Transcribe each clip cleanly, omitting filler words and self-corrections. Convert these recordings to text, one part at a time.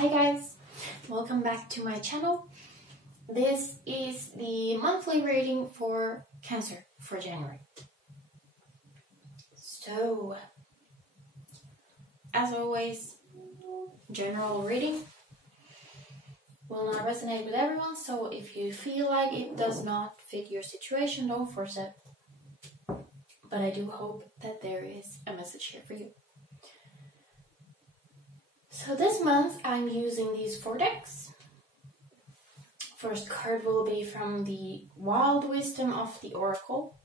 Hi guys, welcome back to my channel. This is the monthly reading for Cancer for January. So, as always, general reading will not resonate with everyone, so if you feel like it does not fit your situation, don't force it. But I do hope that there is a message here for you. So this month I'm using these 4 decks. First card will be from the Wild Wisdom of the Oracle.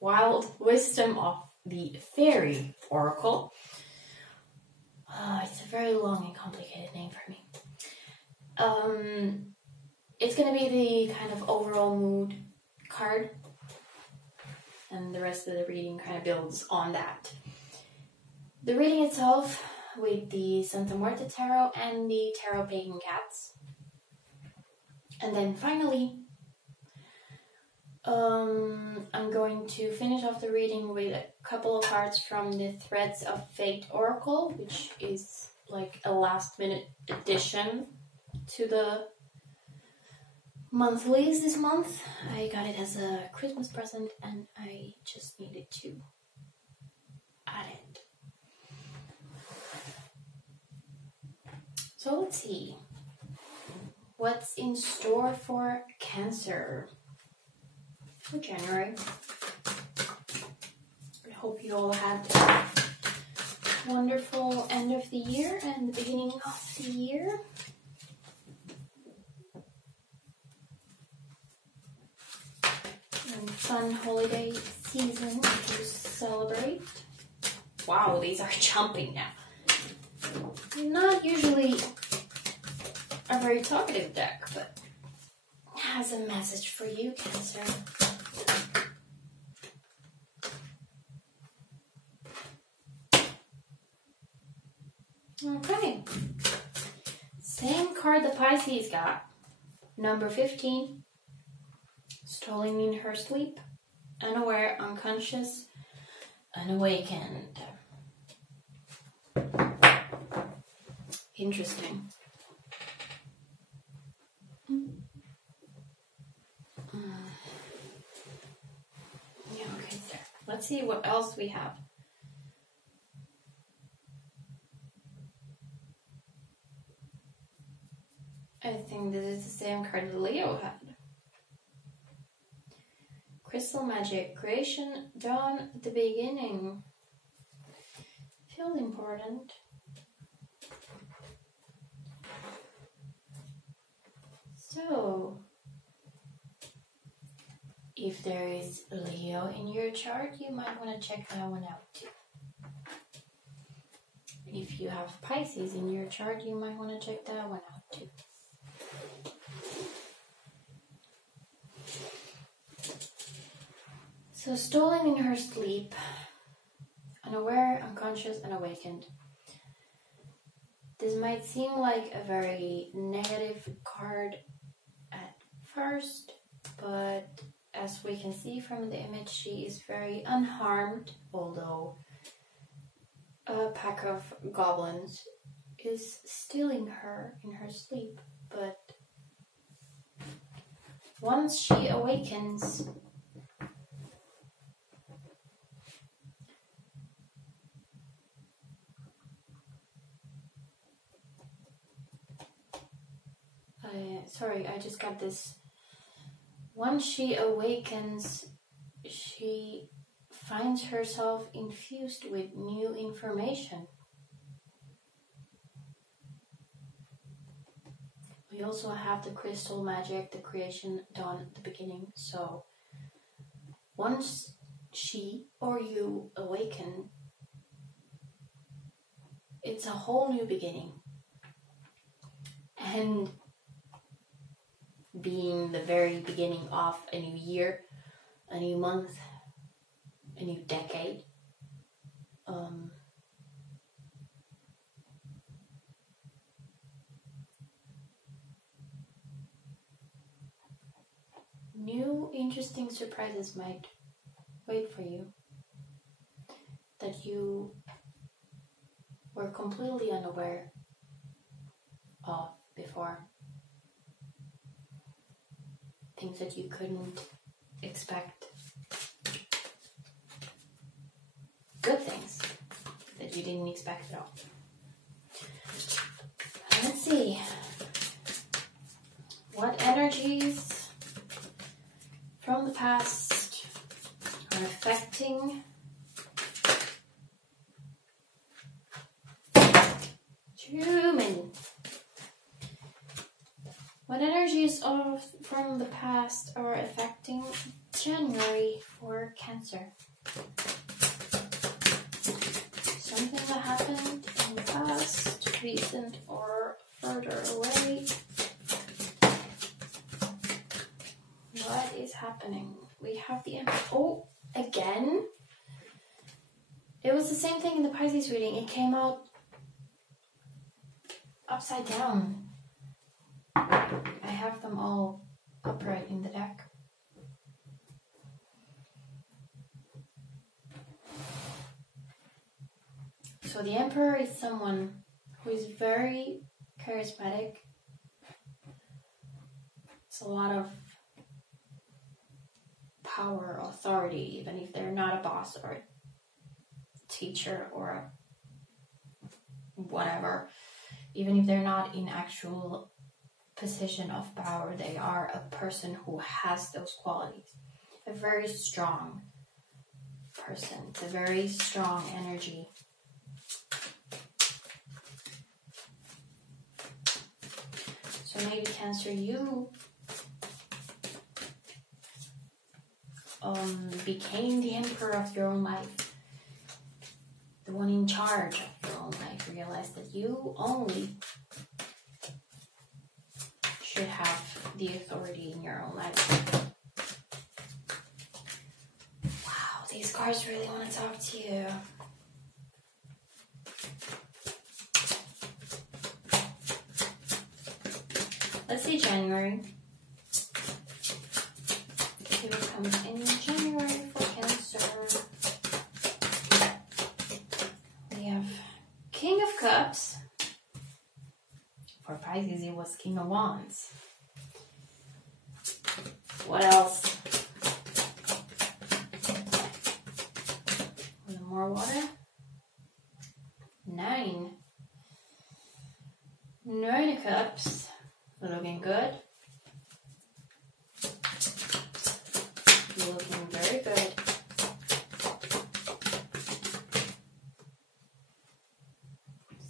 Wild Wisdom of the Faery Oracle. It's a very long and complicated name for me. It's going to be the kind of overall mood card. And the rest of the reading kind of builds on that. The reading itself with the Muerte tarot and the tarot Pagan cats. And then finally, I'm going to finish off the reading with a couple of cards from the Threads of Fate Oracle, which is like a last minute addition to the monthlies this month. I got it as a Christmas present and I just needed to add it. So let's see what's in store for Cancer for January. I hope you all had a wonderful end of the year and the beginning of the year. And fun holiday season to celebrate. Wow, these are jumping now. Not usually a very talkative deck, but has a message for you, Cancer. Okay. Same card the Pisces got. Number 15. Stolen in her sleep. Unaware, unconscious, unawakened. Interesting. Yeah, okay, there. Let's see what else we have. I think this is the same card Leo had. Crystal magic, creation, dawn, the beginning. Feels important. So, if there is Leo in your chart, you might want to check that one out too. If you have Pisces in your chart, you might want to check that one out too. So, stolen in her sleep, unaware, unconscious, and awakened. This might seem like a very negative card at first, but as we can see from the image, she is very unharmed, although a pack of goblins is stealing her in her sleep. But once she awakens, sorry, I just got this. Once she awakens, she finds herself infused with new information. We also have the crystal magic, the creation, dawn, the beginning. So once she or you awaken, it's a whole new beginning. And being the very beginning of a new year, a new month, a new decade. New interesting surprises might wait for you that you were completely unaware of before. Things that you couldn't expect. Good things that you didn't expect at all. Let's see. What energies from the past are affecting human? What energies from the past are affecting January for Cancer? Something that happened in the past, recent or further away. What is happening? We have the Emperor. Oh, again? It was the same thing in the Pisces reading. It came out upside down. I have them all upright in the deck. So the Emperor is someone who is very charismatic. It's a lot of power, authority, even if they're not a boss or a teacher or a whatever. Even if they're not in actual position of power, they are a person who has those qualities. A very strong person. It's a very strong energy. So maybe Cancer, you became the emperor of your own life. The one in charge of your own life. Realized that you only should have the authority in your own life. Wow, these cards really want to talk to you. Let's see January. See what comes in January for Cancer. We have King of Cups. For Pisces, it was King of Wands. What else? A little more water. 9. 9 of Cups. Looking good. Looking very good.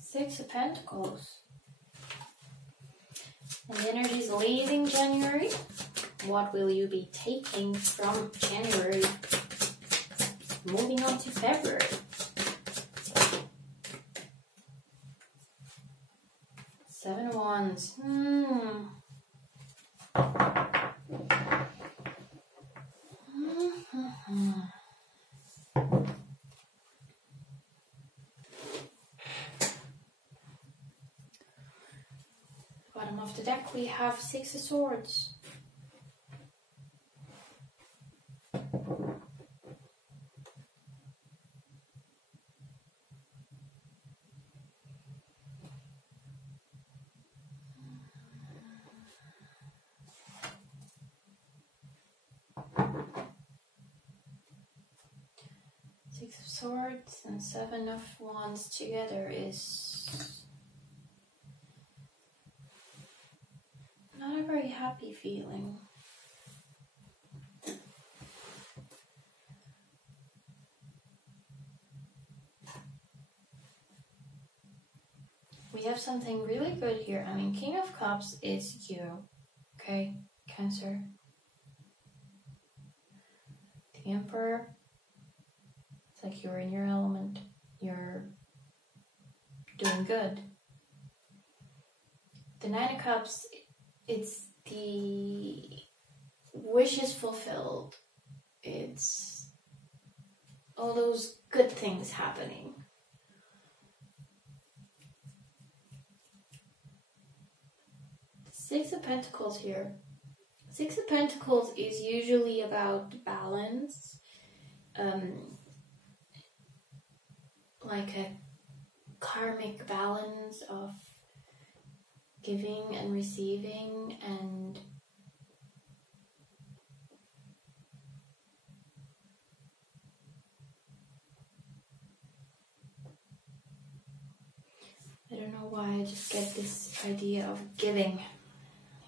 Six of Pentacles. And the energy is leaving January. What will you be taking from January? Moving on to February. Seven of Wands. Bottom of the deck we have Six of Swords. Six of Swords and Seven of Wands together is not a very happy feeling. We have something really good here. I mean, King of Cups is you, okay, Cancer. The Emperor, it's like you're in your element. You're doing good. The Nine of Cups, it's the wishes fulfilled. It's all those good things happening. Six of Pentacles here. Six of Pentacles is usually about balance, like a karmic balance of giving and receiving, and I don't know why I just get this idea of giving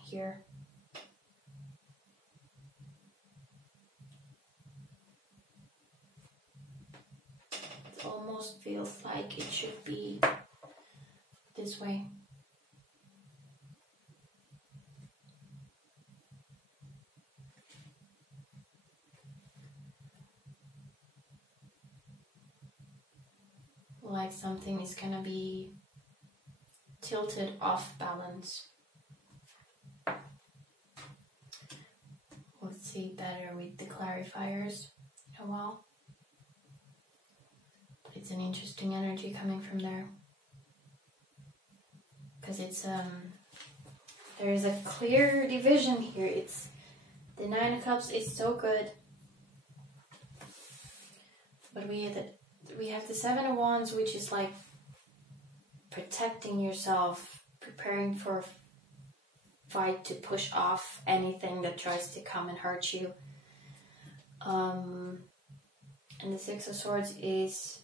here. It almost feels like it should be this way. Like something is gonna be tilted off balance. We'll see better with the clarifiers in a while. It's an interesting energy coming from there. Because it's there is a clear division here. It's the Nine of Cups is so good. But we have the Seven of Wands, which is like protecting yourself, preparing for a fight to push off anything that tries to come and hurt you. And the Six of Swords is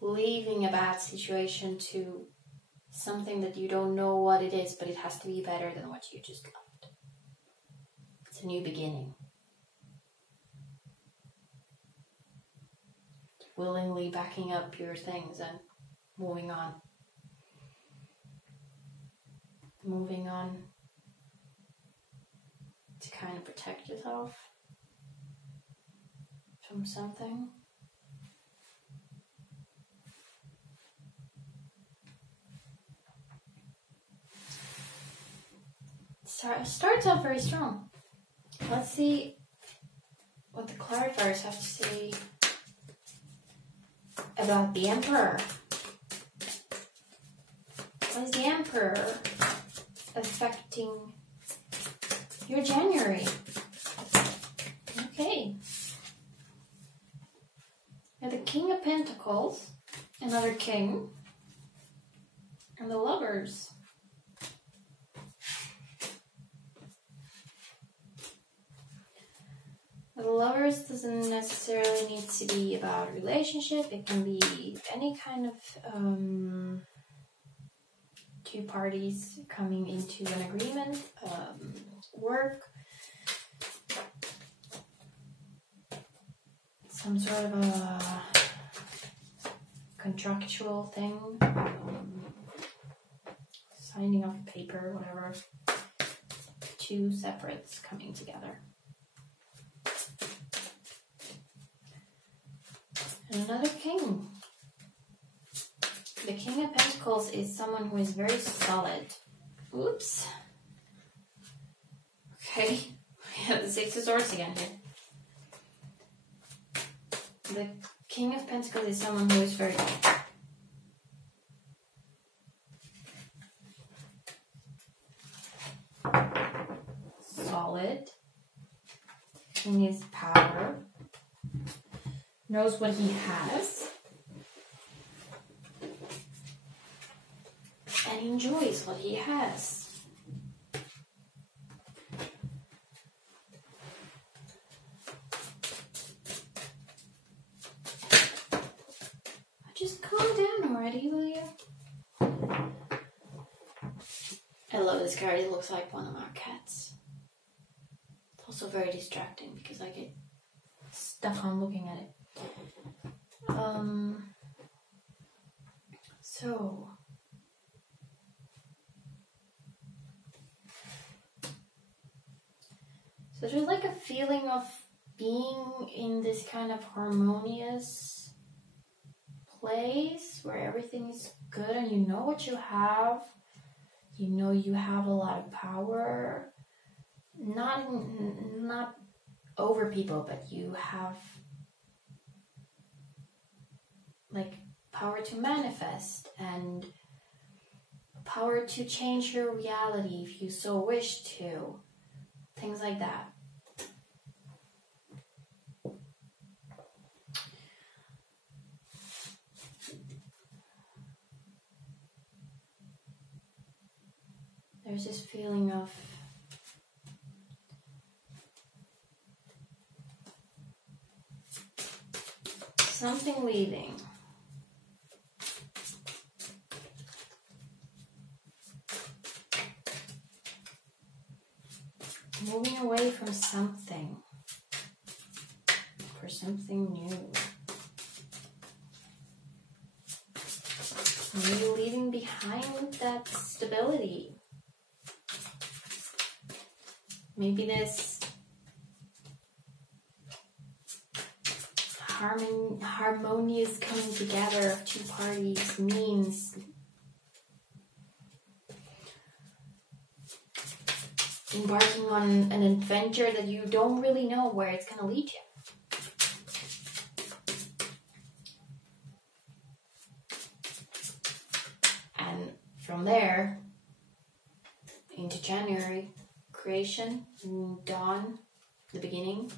leaving a bad situation to something that you don't know what it is, but it has to be better than what you just left. It's a new beginning. Willingly backing up your things and moving on. Moving on to kind of protect yourself from something. Starts off very strong. Let's see what the clarifiers have to say about the Emperor. What is the Emperor affecting your January? Okay. Now the King of Pentacles, another king, and the Lovers. The Lovers doesn't necessarily need to be about a relationship. It can be any kind of two parties coming into an agreement, work, some sort of a contractual thing, signing off a paper, whatever. Two separates coming together. And another king. The King of Pentacles is someone who is very solid. Oops. Okay. We have the Six of Swords again here. The King of Pentacles is someone who is very solid. He needs power. Knows what he has. And enjoys what he has. Just calm down already, will you? I love this card. It looks like one of our cats. It's also very distracting because I get stuck on looking at it. So there's like a feeling of being in this kind of harmonious place where everything is good and you know what you have. You know you have a lot of power. Not over people, but you have like power to manifest and power to change your reality if you so wish to. Things like that. There's this feeling of something leaving. Moving away from something for something new. Maybe leaving behind that stability. Maybe this harmonious coming together of two parties means embarking on an adventure that you don't really know where it's going to lead you. And from there, into January, creation, dawn, the beginning,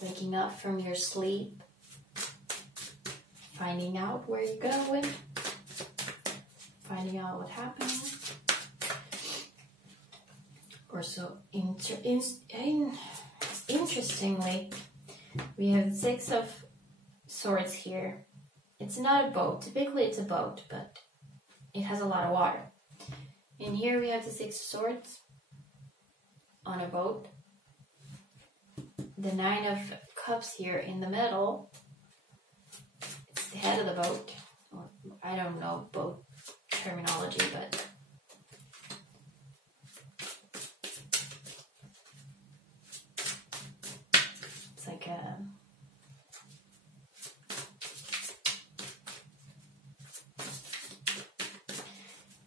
waking up from your sleep, finding out where you're going, finding out what happened. Or so interestingly, we have the Six of Swords here. It's not a boat. Typically it's a boat, but it has a lot of water. And here we have the Six of Swords on a boat. The Nine of Cups here in the middle. It's the head of the boat. Or, I don't know boat terminology, but it's like a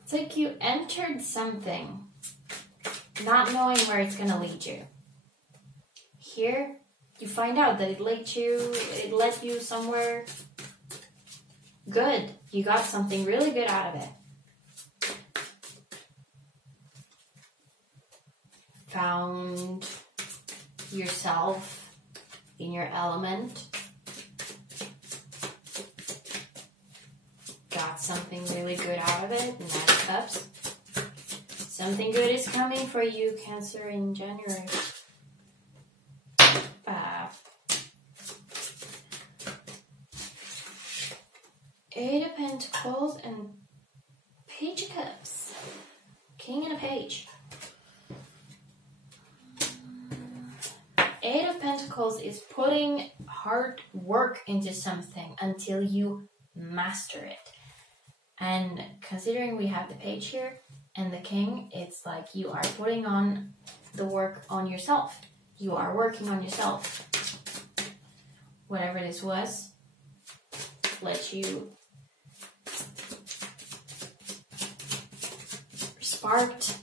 it's like you entered something not knowing where it's gonna lead you. Here, you find out that it led you somewhere good. You got something really good out of it. Found yourself in your element. Got something really good out of it. Nine of Cups. Something good is coming for you, Cancer, in January. Eight of Pentacles and Page of Cups. King and a Page. Eight of Pentacles is putting hard work into something until you master it. And considering we have the Page here and the King, it's like you are putting on the work on yourself. You are working on yourself. Whatever this was, let you sparked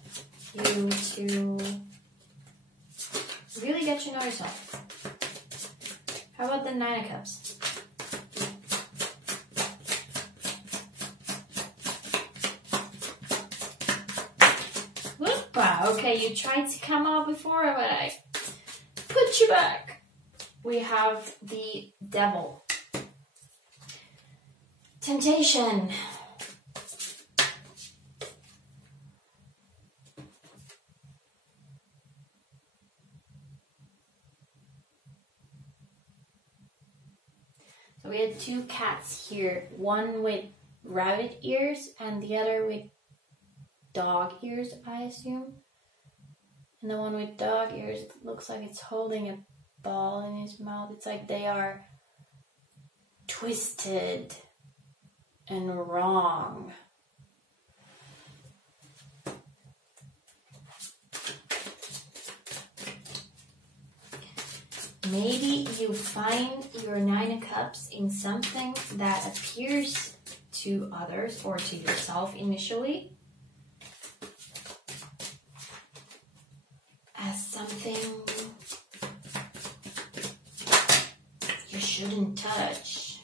you to really get to know yourself. How about the Nine of Cups? Whoopa! Okay, you tried to come out before, but I put you back. We have the Devil. Temptation. So we had two cats here, one with rabbit ears and the other with dog ears, I assume. And the one with dog ears looks like it's holding a ball in his mouth. It's like they are twisted and wrong. Maybe you find your Nine of Cups in something that appears to others or to yourself initially as something you shouldn't touch.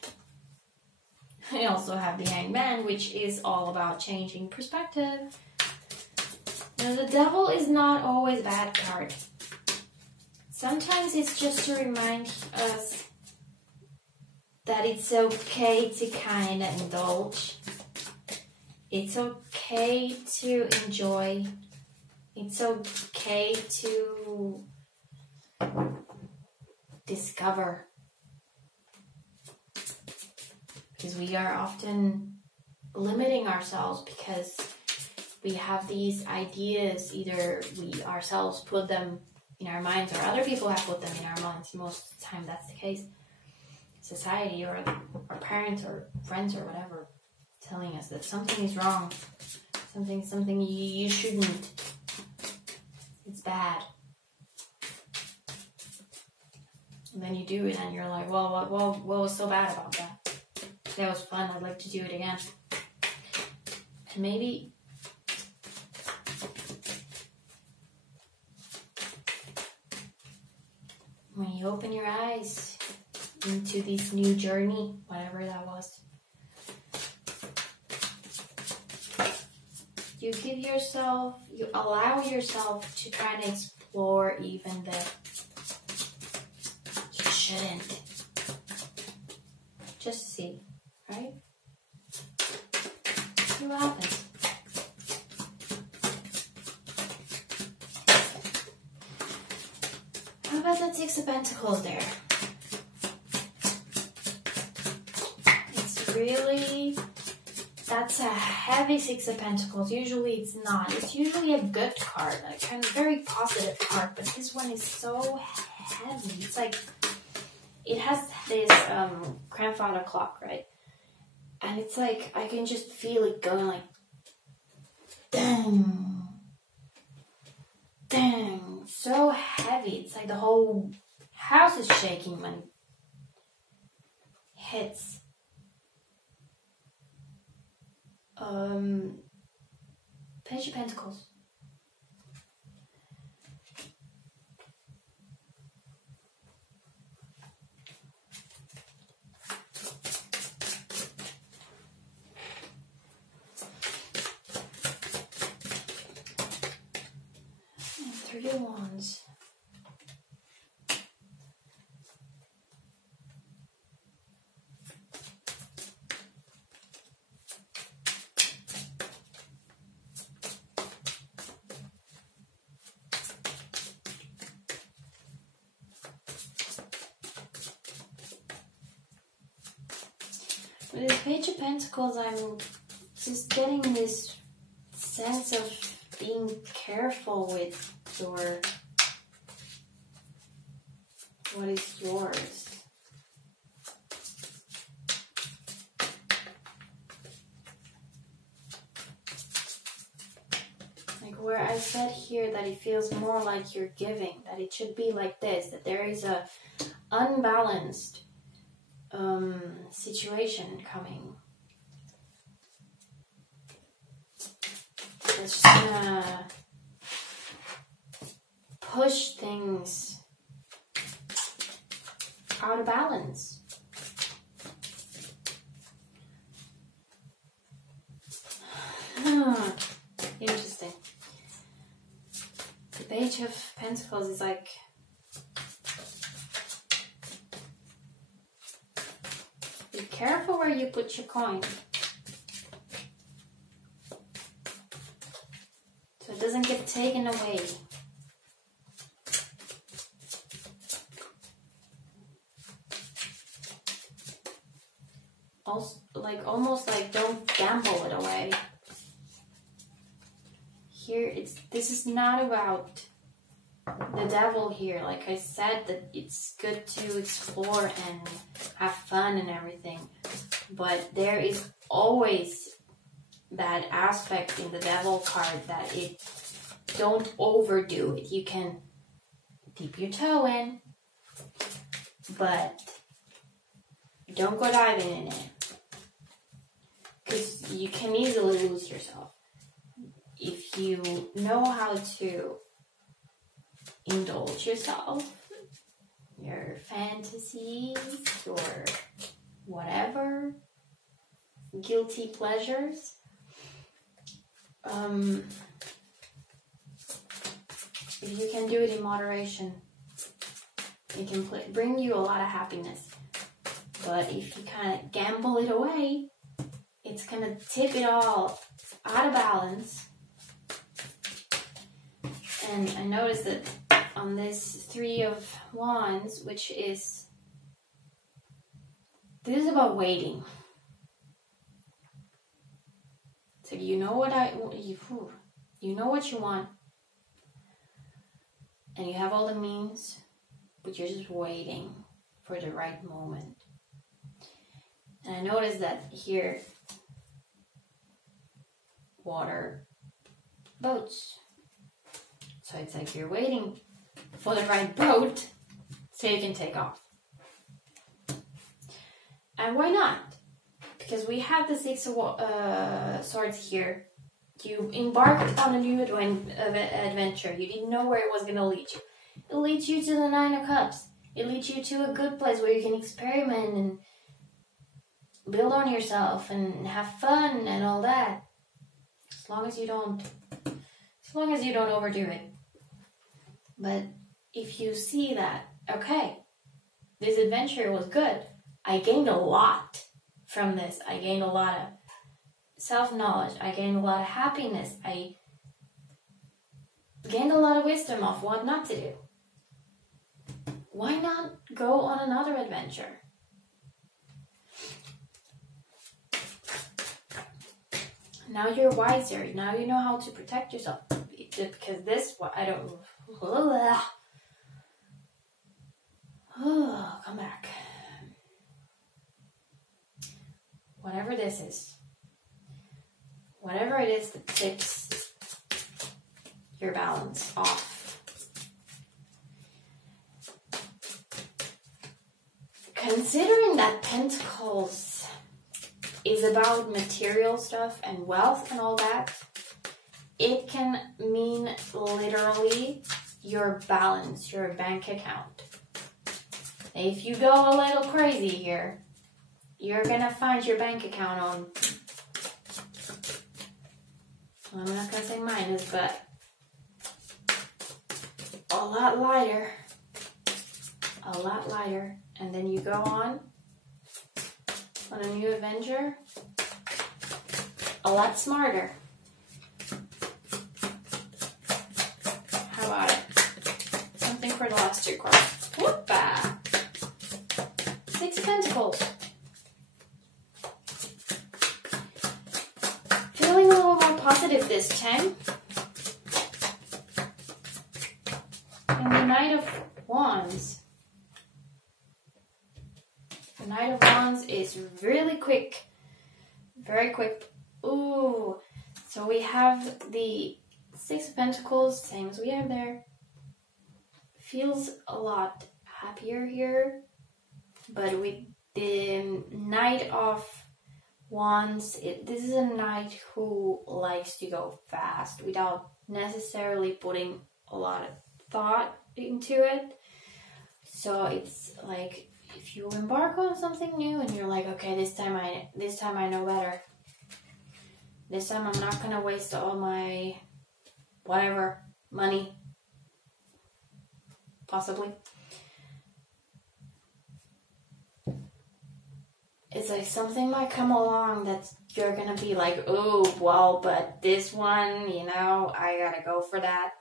I also have the Hanged Man, which is all about changing perspective. Now, the Devil is not always a bad card. Sometimes it's just to remind us that it's okay to kind of indulge. It's okay okay to enjoy. It's okay to discover. Because we are often limiting ourselves because we have these ideas, either we ourselves put them in our minds or other people have put them in our minds. Most of the time that's the case. Society or our parents or friends or whatever telling us that something is wrong. Something you shouldn't. It's bad. And then you do it and you're like, well, what was so bad about that? That was fun. I'd like to do it again. And maybe when you open your eyes into this new journey, whatever that was, you allow yourself to try to explore even that you shouldn't. Just see, right? See what happens. How about that Six of Pentacles there? It's really... That's a heavy Six of Pentacles. Usually it's not. It's usually a good card, like kind of very positive card, but this one is so heavy. It's like, it has this grandfather clock, right? And it's like, I can just feel it going like, dang, dang, so heavy. It's like the whole house is shaking when it hits. Page of Pentacles. And 3 of Wands. With this Page of Pentacles, I'm just getting this sense of being careful with what is yours. Like where I said here that it feels more like you're giving, that it should be like this, that there is a unbalanced situation coming. It's just gonna push things out of balance. Interesting. The Page of Pentacles is like, be careful where you put your coin, so it doesn't get taken away. Also, almost like don't gamble it away. Here, this is not about the devil here. Like I said, that it's good to explore and have fun and everything, but there is always that aspect in the devil card that it don't overdo it. You can dip your toe in, but don't go diving in it, because you can easily lose yourself. If you know how to indulge yourself, your fantasies, your whatever, guilty pleasures, if you can do it in moderation, it can bring you a lot of happiness. But if you kind of gamble it away, it's gonna tip it all out of balance. And I noticed that on this 3 of Wands, which is, this is about waiting. So you know what you know what you want, and you have all the means, but you're just waiting for the right moment. And I noticed that here, water, boats. So it's like you're waiting for the right boat so you can take off. And why not? Because we have the 6 of Swords here. You embarked on a new adventure. You didn't know where it was going to lead you. It leads you to the 9 of Cups. It leads you to a good place where you can experiment and build on yourself and have fun and all that. As long as you don't overdo it. But if you see that, okay, this adventure was good. I gained a lot from this. I gained a lot of self-knowledge. I gained a lot of happiness. I gained a lot of wisdom of what not to do. Why not go on another adventure? Now you're wiser. Now you know how to protect yourself. Because this, I don't... Oh, come back. Whatever this is. Whatever it is that tips your balance off. Considering that Pentacles is about material stuff and wealth and all that, it can mean literally your balance, your bank account. If you go a little crazy here, you're gonna find your bank account on, I'm not gonna say minus, but a lot lighter. A lot lighter. And then you go on a new adventure, a lot smarter. How about it? Something for the last 2 cards. Whoopah! 6 of Pentacles. Feeling a little more positive this time. And the Knight of Wands. The Knight of Wands is really quick. Very quick. Ooh. So we have the 6 of Pentacles, same as we have there. Feels a lot happier here. But with the Knight of Wands, this is a knight who likes to go fast without necessarily putting a lot of thought into it. So it's like, if you embark on something new and you're like, okay, this time I know better. This time I'm not gonna waste all my whatever money, possibly. It's like something might come along that you're gonna be like, oh, well, but this one, you know, I gotta go for that.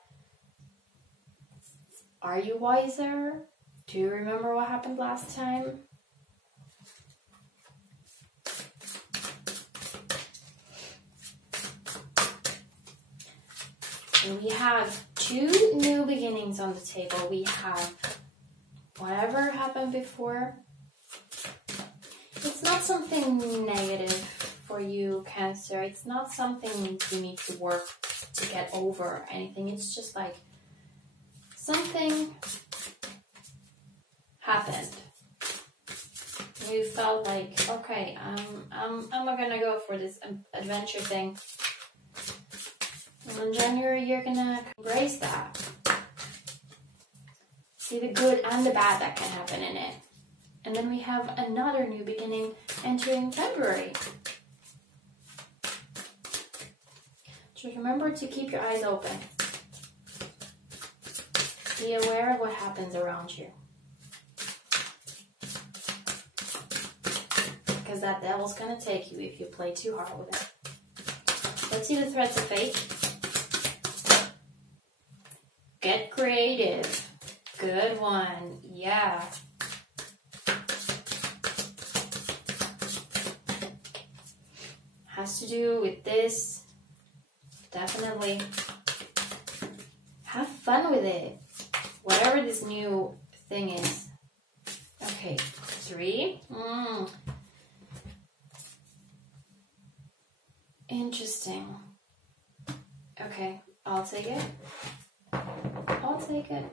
Are you wiser? Do you remember what happened last time? And we have 2 new beginnings on the table. We have whatever happened before. It's not something negative for you, Cancer. It's not something you need to work to get over or anything. It's just like something happened. You felt like, okay, I'm gonna go for this adventure thing. And in January, you're gonna embrace that. See the good and the bad that can happen in it. And then we have another new beginning entering February. Just remember to keep your eyes open. Be aware of what happens around you. Because that devil's gonna take you if you play too hard with it. Let's see the threads of fate. Get creative. Good one. Yeah. Has to do with this. Definitely. Have fun with it. Whatever this new thing is. Okay. 3. Interesting. Okay. I'll take it. I'll take it.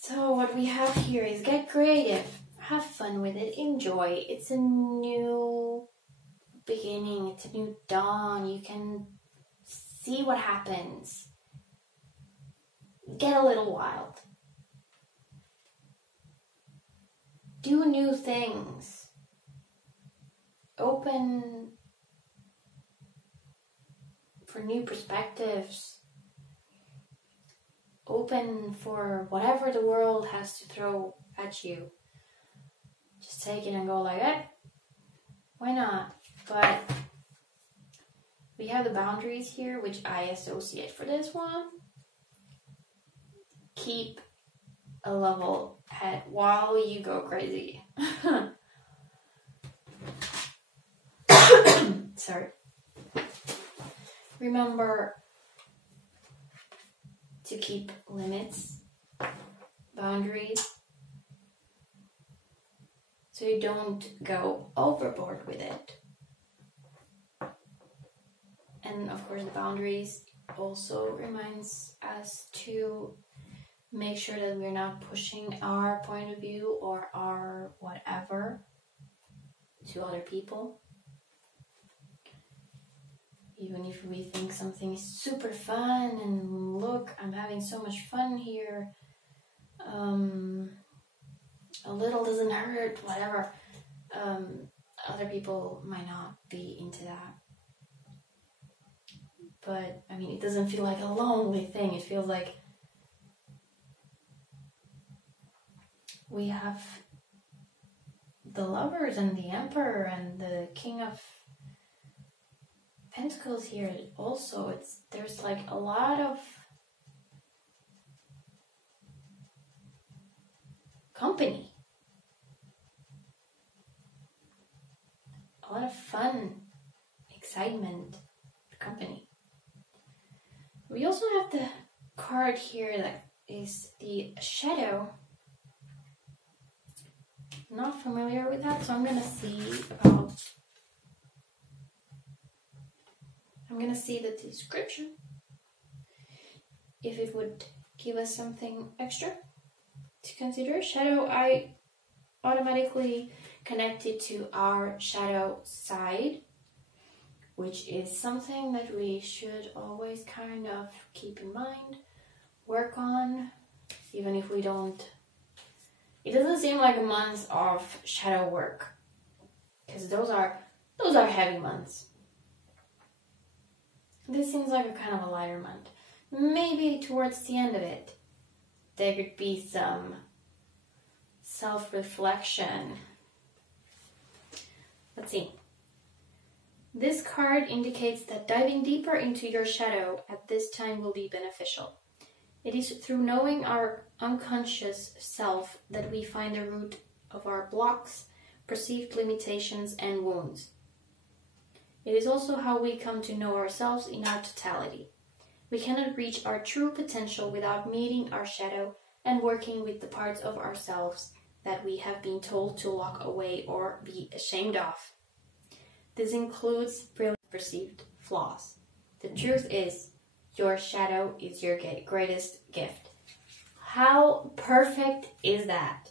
So what we have here is get creative. Have fun with it. Enjoy. It's a new beginning. It's a new dawn. You can see what happens. Get a little wild. Do new things. Open for new perspectives. Open for whatever the world has to throw at you. Just take it and go like that. Why not? But we have the boundaries here, which I associate for this one. Keep a level head while you go crazy. Sorry. Remember to keep limits, boundaries, so you don't go overboard with it. And of course the boundaries also reminds us to make sure that we're not pushing our point of view or our whatever to other people. Even if we think something is super fun and look, I'm having so much fun here. A little doesn't hurt, whatever. Other people might not be into that. But, I mean, it doesn't feel like a lonely thing. It feels like we have the lovers and the emperor and the king of Pentacles here also. There's like a lot of company, a lot of fun, excitement, company. We also have the card here that is the shadow. Not familiar with that, so I'm gonna see about. I'm gonna see the description if it would give us something extra to consider. Shadow, I automatically connected to our shadow side, which is something that we should always kind of keep in mind, work on, even if we don't. It doesn't seem like a month of shadow work, because those are heavy months. This seems like a kind of a lighter month. Maybe towards the end of it, there could be some self-reflection. Let's see. This card indicates that diving deeper into your shadow at this time will be beneficial. It is through knowing our unconscious self that we find the root of our blocks, perceived limitations, and wounds. It is also how we come to know ourselves in our totality. We cannot reach our true potential without meeting our shadow and working with the parts of ourselves that we have been told to lock away or be ashamed of. This includes brilliant perceived flaws. The truth is, your shadow is your greatest gift. How perfect is that?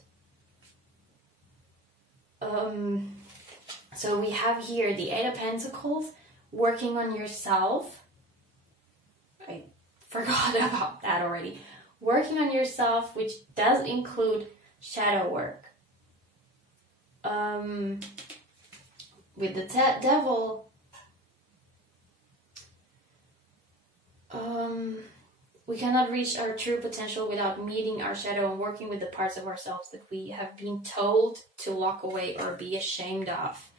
So we have here the Eight of Pentacles, working on yourself. I forgot about that already. Working on yourself, which does include shadow work. With the devil, we cannot reach our true potential without meeting our shadow and working with the parts of ourselves that we have been told to lock away or be ashamed of.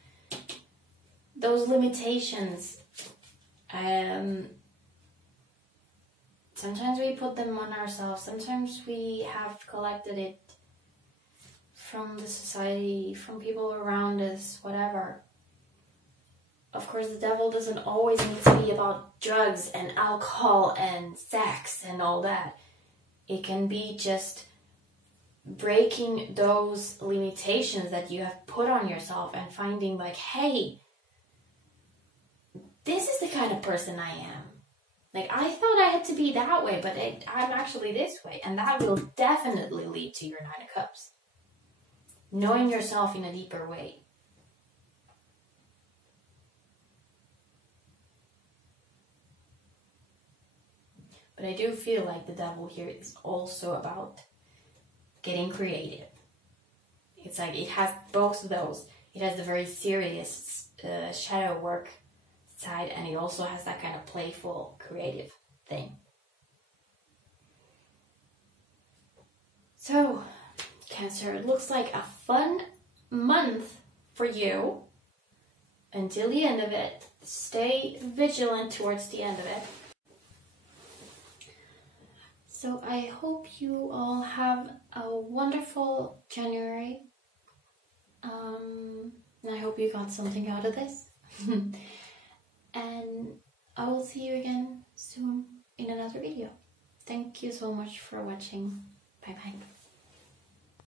those limitations, sometimes we put them on ourselves, sometimes we have collected it from the society, from people around us, whatever. Of course, the devil doesn't always need to be about drugs and alcohol and sex and all that. It can be just breaking those limitations that you have put on yourself and finding like, hey, this is the kind of person I am. Like, I thought I had to be that way, but I'm actually this way. And that will definitely lead to your 9 of Cups. Knowing yourself in a deeper way. But I do feel like the devil here is also about getting creative. It's like it has both of those. It has the very serious shadow work side, and it also has that kind of playful, creative thing. So, Cancer, it looks like a fun month for you until the end of it. Stay vigilant towards the end of it. So I hope you all have a wonderful January. And I hope you got something out of this. And I will see you again soon in another video. Thank you so much for watching. Bye bye.